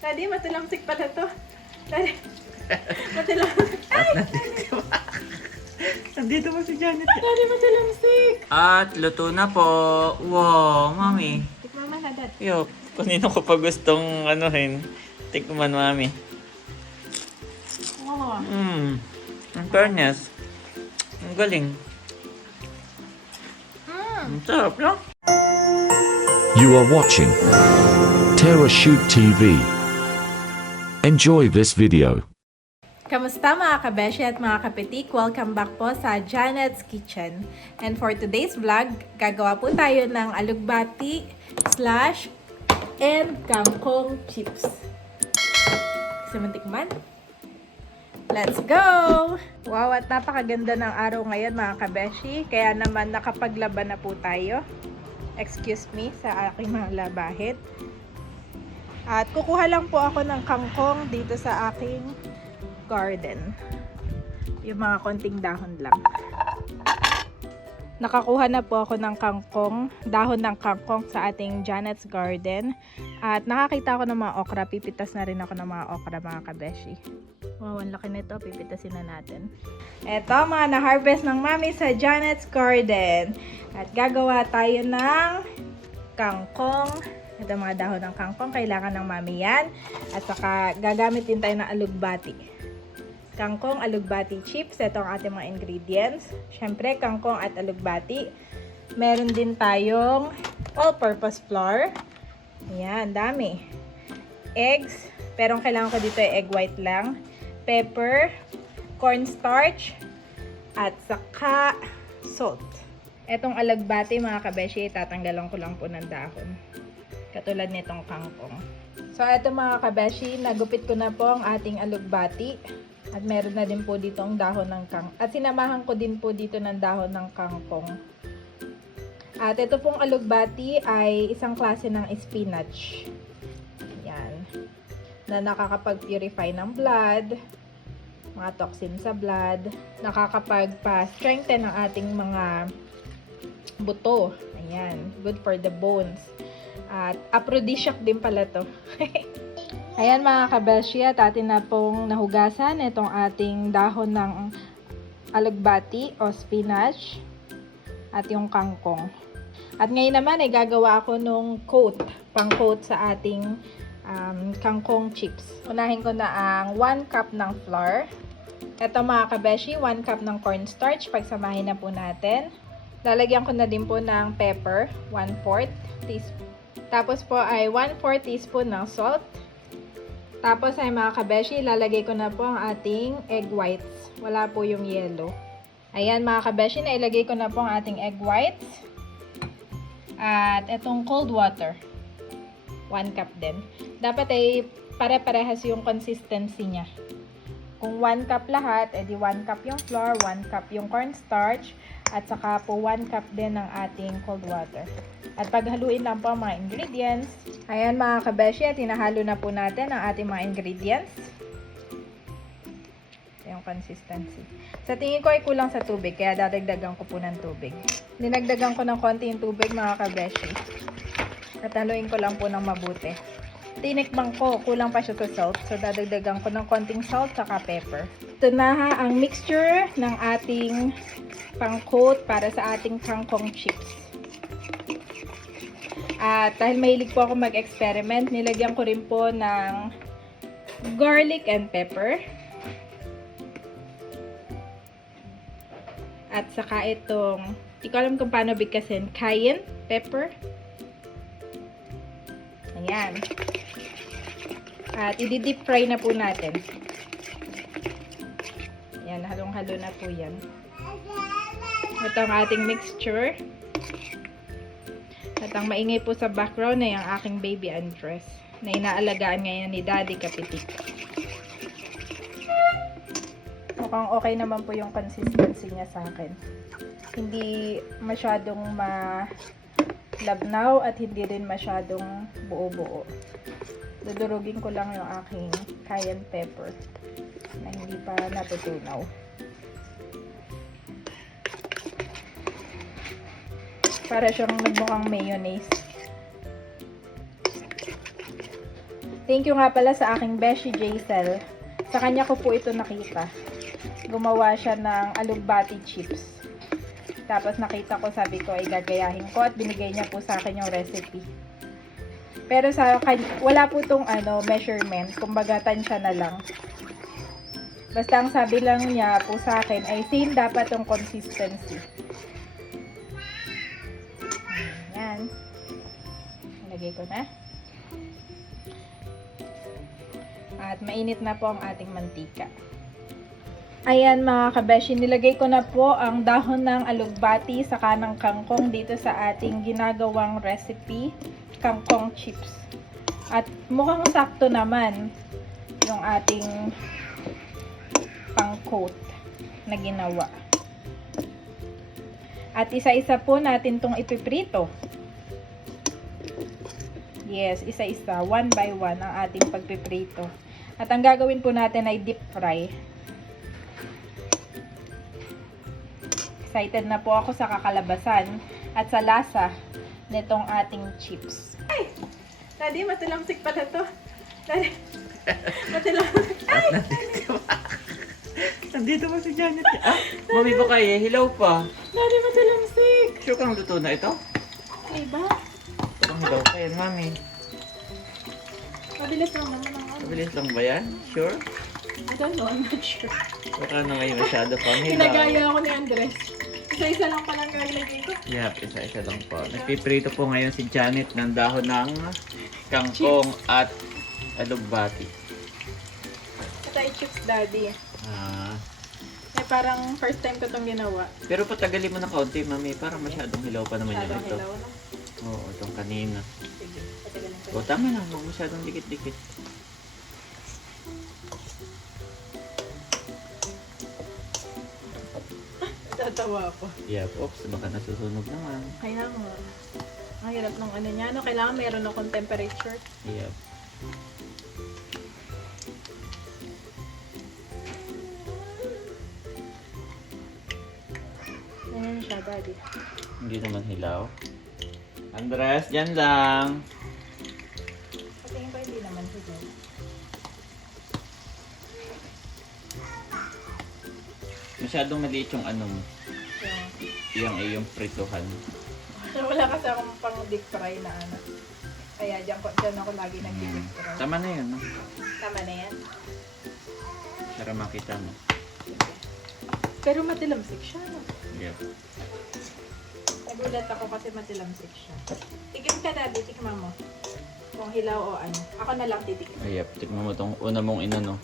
Daddy, matulamsik pala to. Daddy, matulamsik. Ay! Nandito mo si Janet. Daddy, matulamsik. At luto na po. Wow, mami. Tikman mo na, Dad. Yo, kanino ko pa gustong anuhin. Tikman, mami. Wow. Ang fairness. Ang galing. Ang sarap lang. You are watching Terra Shoot TV. Enjoy this video. Kamusta mga kabeshi at mga kapitik? Welcome back po sa Janet's Kitchen. And for today's vlog, gagawa po tayo ng alugbati and kangkong chips. Gusto mo tikman? Let's go! Wow, at napakaganda ng araw ngayon mga kabeshi. Kaya naman nakapaglaban na po tayo. Excuse me sa aking mga labahit. At kukuha lang po ako ng kangkong dito sa aking garden. Yung mga konting dahon lang. Nakakuha na po ako ng kangkong, dahon ng kangkong sa ating Janet's Garden. At nakakita ako ng mga okra. Pipitas na rin ako ng mga okra mga kabeshi. Wow, ang laki nito. Pipitasin na natin. Eto, mga na-harvest ng mami sa Janet's Garden. At gagawa tayo ng kangkong. Ito mga dahon ng kangkong. Kailangan ng mami yan. At saka gagamit din tayo ng alugbati. Kangkong, alugbati chips. Ito ang ating mga ingredients. Siyempre, kangkong at alugbati. Meron din tayong all-purpose flour. Ayan, dami. Eggs. Pero ang kailangan ko dito ay egg white lang. Pepper, cornstarch, at saka salt. Etong alagbati mga kabeshi, tatanggalan ko lang po ng dahon. Katulad nitong kangkong. So eto mga kabeshi, nagupit ko na po ang ating alugbati. At meron na din po dito ang dahon ng kangkong. At sinamahan ko din po dito ng dahon ng kangkong. At ito pong alugbati ay isang klase ng spinach. Yan. Na nakakapag-purify ng blood, mga toxin sa blood, nakakapagpa-strengthen ng ating mga buto. Ayan, good for the bones. At aphrodisiac din pala to. Ayan mga kabeshi, at atin na pong nahugasan itong ating dahon ng alugbati o spinach at yung kangkong. At ngayon naman ay gagawa ako nung coat, pang-coat sa ating kangkong chips. Unahin ko na ang 1 cup ng flour. Ito mga kabeshi, 1 cup ng cornstarch. Pagsamahin na po natin. Lalagyan ko na din po ng pepper, 1/4 teaspoon. Tapos po ay 1/4 teaspoon ng salt. Tapos ay mga kabeshi, lalagay ko na po ang ating egg whites. Wala po yung yellow. Ayan mga kabeshi, nailagay ko na po ang ating egg whites. At itong cold water. 1 cup din. Dapat ay pare-parehas yung consistency niya. Kung 1 cup lahat, edi 1 cup yung flour, 1 cup yung cornstarch, at saka po 1 cup din ng ating cold water. At paghaluin lang po ang mga ingredients. Ayan mga kabeshi, at hinahalo na po natin ang ating mga ingredients. Ito yung consistency. Sa tingin ko ay kulang sa tubig, kaya dadagdagan ko po ng tubig. Dinagdagan ko ng konti yung tubig mga kabeshi. At haluin ko lang po ng mabuti. Tinikman ko, kulang pa siya sa salt. So, dadagdagan ko ng konting salt saka pepper. Ito na ha, ang mixture ng ating pang-coat para sa ating kangkong chips. At dahil mahilig po ako mag-experiment, nilagyan ko rin po ng garlic and pepper. At saka itong, hindi ko alam kung paano bigkasin, cayenne pepper. Ayan. At i-deep fry na po natin. Ayan, halong-halo na po yan. Ito ang ating mixture. At ang maingay po sa background ay ang aking baby undress na inaalagaan ngayon ni Daddy Kapitik. Mukhang okay naman po yung consistency niya sa akin. Hindi masyadong labnaw at hindi rin masyadong buo-buo. Dudurugin ko lang yung aking cayenne pepper na hindi pa natutunaw. Para siyang nagmukhang mayonnaise. Thank you nga pala sa aking beshi Jaisel. Sa kanya ko po ito nakita. Gumawa siya ng alugbati chips. Tapos nakita ko, sabi ko ay gagayahin ko at binigay niya po sa akin yung recipe. Pero wala po tong measurement. Kumbaga tansya na lang. Basta ang sabi lang niya po sa akin ay same dapat yung consistency. Ayan. Ilagay ko na. At mainit na po ang ating mantika. Ayan mga kabeshi, nilagay ko na po ang dahon ng alugbati sa kanang kangkong dito sa ating ginagawang recipe, kangkong chips. At mukhang sakto naman yung ating pang-coat na ginawa. At isa-isa po natin tong ipiprito. Yes, isa-isa, one by one ang ating pagpiprito. At ang gagawin po natin ay deep fry. Excited na po ako sa kakalabasan at sa lasa nitong ating chips. Ay! Daddy, matilamsik pala to. Daddy, matilamsik. Ay! Nandito mo si Janet. Ah, mami ba kayo? Hilaw pa. Daddy, matilamsik. Sure kang luto na ito? Ay ba? Parang hilaw pa yan, mami. Mabilis lang naman ang Mabilis lang ba yan? Sure? I don't know, I'm not sure. Baka na ngayon masyado pang hilaw. Pinagaya ako ni Andres. Isa-isa lang palang nilagay ko. Yep, isa-isa lang po. Nagpiprito po ngayon si Janet ng dahon ng kangkong at alugbati. Ito ay chips, Daddy. Ah, Eh, parang first time ko itong ginawa. pero patagalin mo na kaunti, mami. Parang masyadong hilaw pa naman yun Masyadong ito. hilaw, no? Oo, itong kanina. Sige, patagalin ko. O, tama lang. Huwag masyadong dikit-dikit. Tatawa ako. Yep, oops. Baka nasusunog naman. Kailangan mo. Ang hirap ng ano niya, no? Kailangan meron akong temperature. Yep. Ganyan siya, Daddy. Hindi naman hilaw. Andres, dyan lang. Patingin ko hindi naman siya. Masyadong maliit yung ano mo. Yeah. Yung iyong prituhan. Wala kasi akong pang deep fry na ano. Kaya dyan ako lagi nag-deep fry. Tama na yun, no? Tama na yan. Para makita mo. Pero matilamsik siya, no? Yep. Nagulat ako kasi matilamsik siya. Tikim ka, Daddy. Tikman mo. Kung hilaw o ano. Ako na lang titikim. Yep, tikman mo itong una mong inano.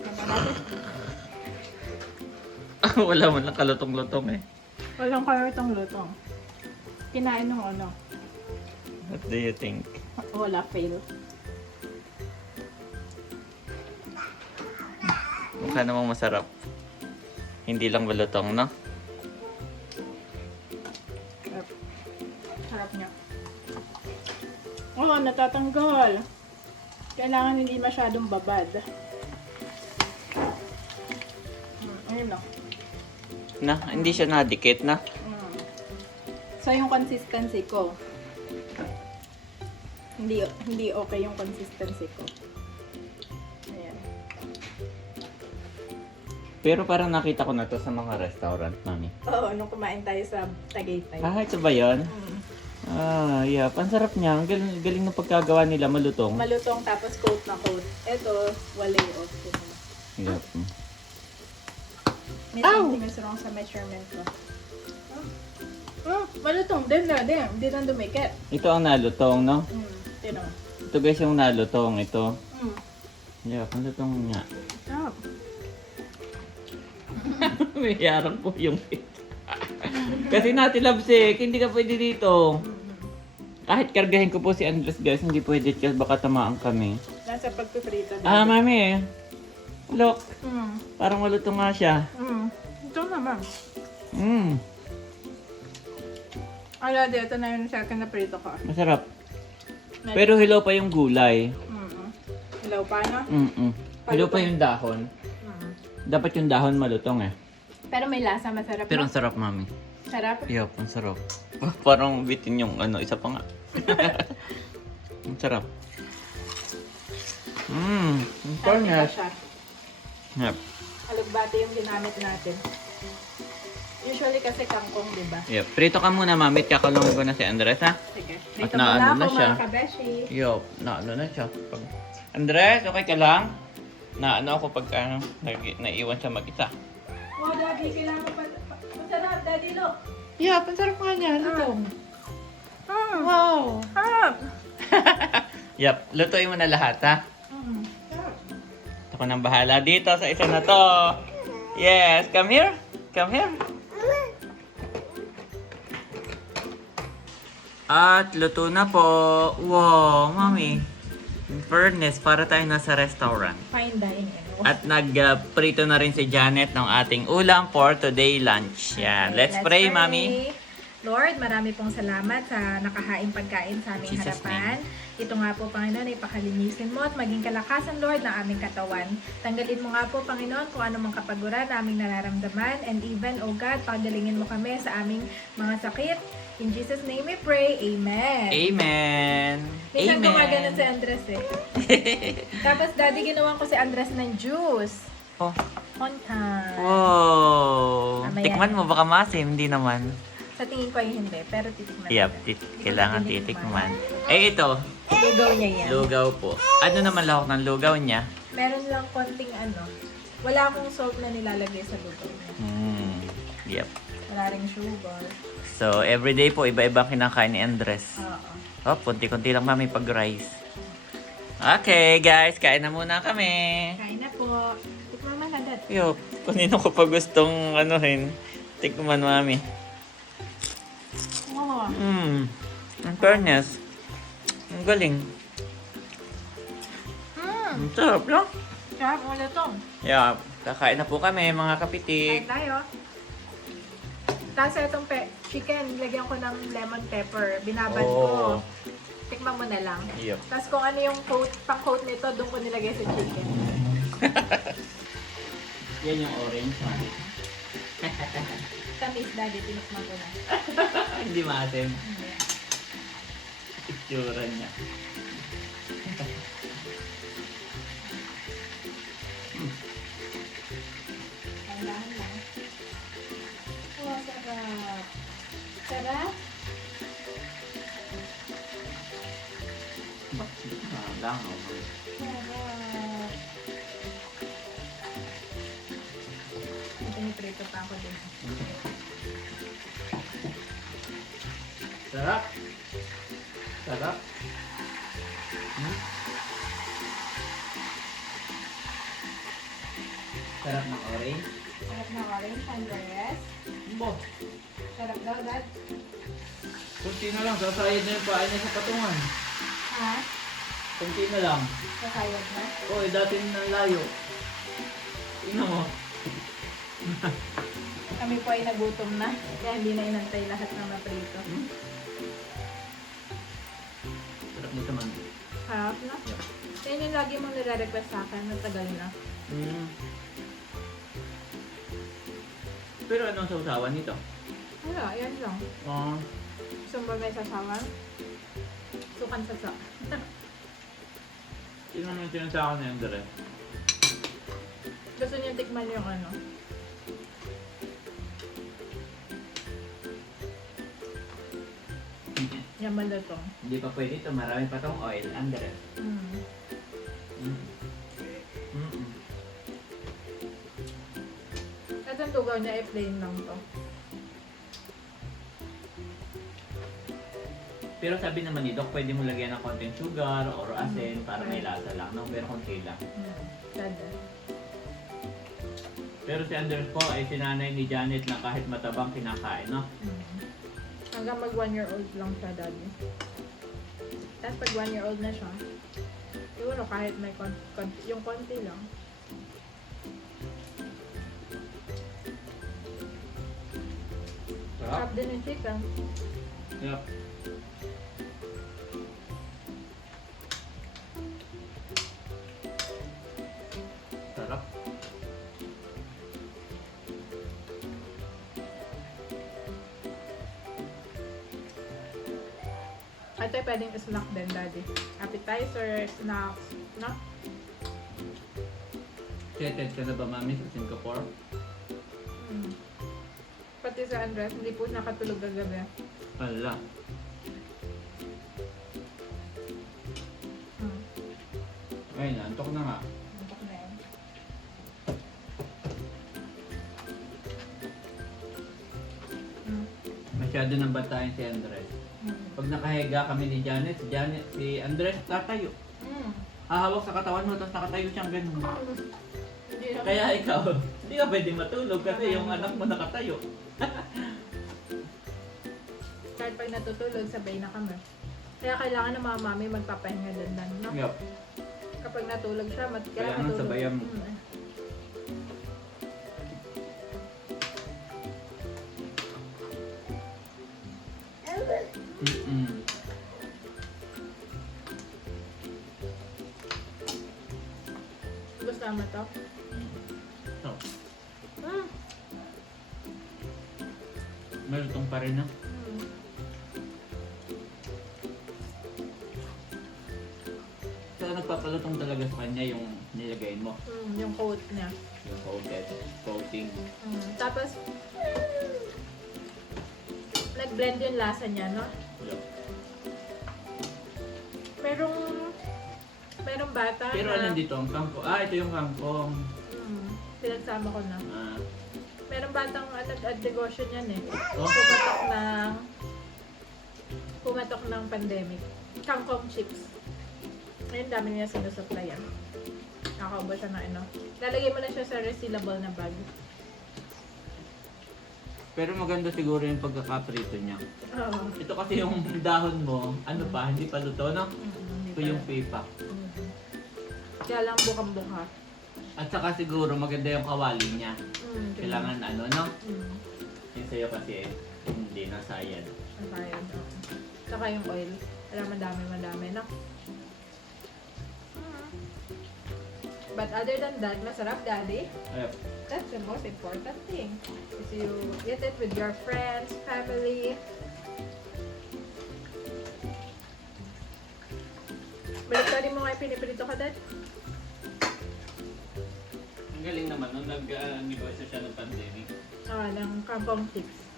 Naman natin. Wala man lang kalutong-lutong eh. Walang kayo itong lutong. Kinain ng ano. What do you think? Wala, fail. Mukha namang masarap. Hindi lang balutong, no? Sarap. Sarap niya. Oo, natatanggal. Kailangan hindi masyadong babad. Ayun lang. Na, hindi siya nadikit na. So, yung consistency ko. Hindi okay yung consistency ko. Ayan. Pero parang nakita ko na to sa mga restaurant, mami. Oo, nung kumain tayo sa Tagaytay. Ah, ito ba yun? Mm. Ah, yeah. Pansarap niya. Ang galing ng pagkagawa nila, malutong. Malutong tapos coat na coat. Ito, walay off. Yep. May something is wrong sa measurement ko. Malutong. Din. Hindi na dumikit. Ito ang nalutong, no? Tino. Ito guys yung nalutong. Ito. Mm. Yeah, malutong nga. Sarap. May yarang po yung kasi natilabsik, hindi ka pwede dito. Kahit kargahin ko po si Andres guys, hindi pwede kasi baka tamaan kami. Nasa pagpiprito. Ah, mami. Look, Mm. parang malutong nga siya. Ito naman. Mm, Ala, ito na yung second na prito ko. masarap. Pero hilaw pa yung gulay. Ilaw pa na? Hilaw pa yung dahon. Dapat yung dahon malutong eh. Pero may lasa, masarap. Pero na. ang sarap, mami. Sarap. Yup, ang sarap. Parang bitin yung ano, isa pa nga. Ang sarap. Ang Ano cornet. siya? Yep. Alugbati yung ginamit natin. Usually kasi kangkong, di ba? Yep. Prito ka muna, mami. Kakulungin ko na si Andres, ha? Sige. At Dito naano muna na ako siya. mga kabeshi. Yup. Naano na siya. Andres, okay ka lang? Naano ako pag naiwan siya mag-isa. Oh, Daddy, kailangan pa. Masarap, Daddy, look. Yup. Ang sarap nga niya. Lutong. Wow. Harap. Yup. Lutuin mo na lahat, ha? Sarap. Ako nang bahala dito sa isa na to. Yes. Come here. Come here. At luto na po. Wow, mami. In fairness, para tayo nasa restaurant. Fine dining. At nagprito na rin si Janet ng ating ulam for today lunch. Yan. Let's pray, mami. Lord, marami pong salamat sa nakahain pagkain sa aming Jesus' harapan. Ito nga po, Panginoon, ay pakalinisin mo at maging kalakasan, Lord, ng aming katawan. Tanggalin mo nga po, Panginoon, kung ano mang kapaguran na aming nararamdaman. And even, oh God, pagalingin mo kami sa aming mga sakit. In Jesus' name we pray. Amen. Amen. Minsan ko nga ganun si Amen. Andres eh. Tapos, Daddy, ginawan ko si Andres ng juice. Oh. On time. Wow. Mamaya. Tikman mo, baka masim. Hindi naman. Sa tingin ko ay hindi, pero titikman Yep, natin. kailangan titikman. Eh, ito. Lugaw niya yan. Lugaw po. Ano naman lahok ng lugaw niya? Meron lang konting ano. Wala akong salt na nilalagay sa lugaw niya. Yep. Wala ring sugar. So, everyday po, iba-iba kinakain ni Andres. Oo. Oh, kunti-kunti lang mami pag rice. Okay, guys, kain na muna kami. Kain na po. Tikman man agad. Yo, kanino ko pa gustong anuhin. Tikman, mami. Oo. In fairness, ang galing. Ang sarap lang. Sarap mo to. Yeah, kakain na po kami, mga Kain kapitik. tayo. Tapos itong chicken, lagyan ko ng lemon pepper. Binabad ko. Tikman mo na lang. Yup. Tapos kung ano yung pang-coat nito, doon ko nilagay sa chicken. Yan yung orange, mami. Tamis, Daddy, tinikman ko na. Hindi maasim. Itsura niya. Kailangan lang. Oh, sarap. Sarap? Lang, Sarap. Piniprito pa ako din. Sarap. Sarap. Sarap ng orange. Sarap na orange, Andres. Bo, Sarap daw, Dad. kunti na lang. Sasayad na yung pain niya sa patungan. Ha? Kunti na lang. Kakayod na? Oy, dati na layo. Ino mo. Kami po ay nagutom na. Kaya hindi na inantay lahat ng naprito. Sarap nito man. Sarap na. Yan yung lagi mong nire-request sa akin. Natagal na. Pero anong sausawan nito? Wala, yan lang. Oh, Gusto mo ba may sasawan? Sukan sasa. yun naman yung sinasawa na yung dere. Gusto niyo tikman yung ano? Yan banda to. Hindi pa pwede ito. Marami pa tong oil. Ang dere. Itong lugaw niya ay plain lang to. Pero sabi naman ni Doc, pwede mo lagyan ng konting sugar or asin para may lasa lang. No? Pero konti lang. Dada. Pero si Anders po ay sinanay ni Janet na kahit matabang kinakain, no? Hanggang mag 1 year old lang siya, Daddy. Tapos pag 1 year old na siya, siguro kahit may yung konti lang. Sarap din yung chicken. Yep. Sarap. Ito ay pwedeng snack din, Daddy. Appetizer, snacks, no? Excited ka na ba, Mami, sa Singapore? Pati sa Andres, hindi po nakatulog kagabi. Wala. Ay, naantok na nga. Antok na yan. Masyado nang batayin si Andres. Pag nakahiga kami ni Janet, si Andres tatayo. Hahawak sa katawan mo, tapos nakatayo siyang ganun. Hindi na. Kaya ikaw, hindi ka pwede matulog kasi yung anak mo nakatayo. Kahit pag natutulog, sabay na kami. Kaya kailangan ng mga mami magpapahinga din lang, no? Yup. Kapag natulog siya, Kailangan sabayan mo. Mm-mm. Gusto mo to? So, malutong pa rin na. So, nagpapalutong talaga sa kanya yung nilagay mo. Yung coat niya. Yung coating. Tapos, nag-blend yung lasa niya, no? Yup. Merong bata Pero na... alin dito ang kangkong? Ito yung kangkong. Pinagsama ko na. Merong batang nag-add negosyo niyan eh. Oh? Pumatok ng pandemic. Kangkong chips. Ngayon dami niya sinusuplayan. Nakakaubos siya na Lalagay mo na siya sa resealable na bag. Pero maganda siguro yung pagkakaprito niya. Oo. Ito kasi yung dahon mo, ano pa, hindi pa luto, no? Hindi Ito pa. yung pipa. Kaya lang bukang-buka. At saka siguro maganda yung kawali niya. Kailangan ano, no? Yung sa'yo kasi hindi nasayad. Ang sayad. Saka yung oil. Alam, madami, no? But other than that, masarap, Daddy. Ayun. That's the most important thing. Is you eat it with your friends, family. Balik-tali mo nga yung pinipirito ka, Dad. Ang galing naman nung nag-negosyo siya ng pandemic. Ng kangkong chips.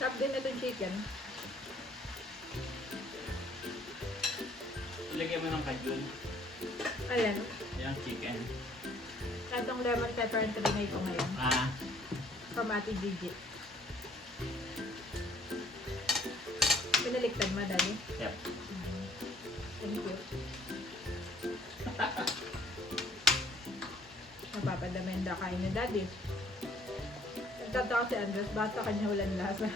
Sarap din itong chicken. Ilagay mo ng kajun. Ayan. Yung chicken. Itong lemon pepper and trinay ko ngayon. From Ate Gigi. Pinaliktad mo, Daddy. Yep. Thank you. Napapadamenda kain ni Daddy. Nagtatawa si Andres, bata kanya walang lasa.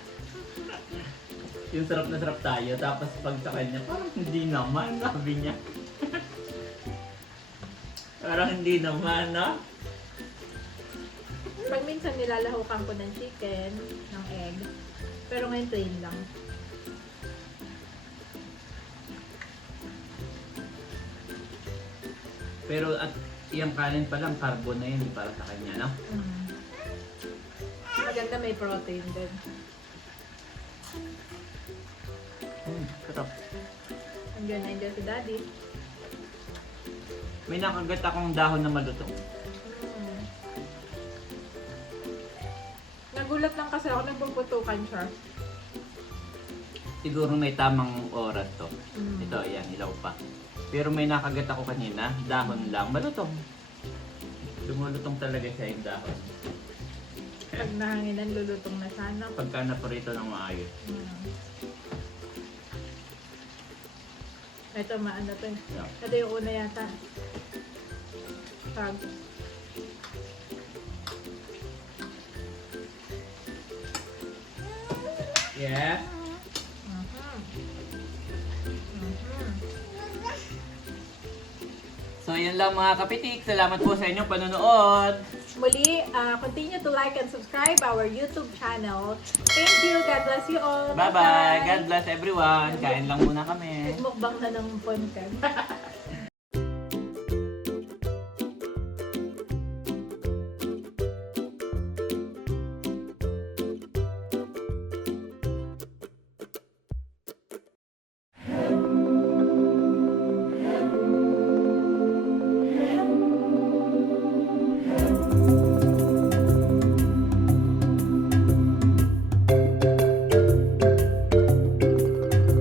Yung sarap na sarap tayo, tapos pag sa kanya, parang hindi naman, sabi niya. Parang hindi naman, no? Pag minsan nilalahukan ko ng chicken, ng egg, pero ngayon plain lang. Pero at yung kanin pa lang, carbo na yun para sa kanya, no? Maganda may protein din. Sarap. Andiyan na si Daddy. May nakagat akong dahon na malutong. Nagulat lang kasi ako nang puputukan siya. Siguro may tamang oras to. Ito, ayan, ilaw pa. Pero may nakagat ako kanina, dahon lang, malutong. Lumulutong talaga siya yung dahon. Pag nahanginan, lulutong na sana. Pagka naparito ng maayos. Ito, maano to eh. Yeah. Ito yung una yata. Tag. Yeah. So, yun lang mga kapitik. Salamat po sa inyong panonood. muli, continue to like and subscribe our YouTube channel. Thank you. God bless you all. Bye-bye. God bless everyone. Kain lang muna kami. Nagmukbang na ng ponkan.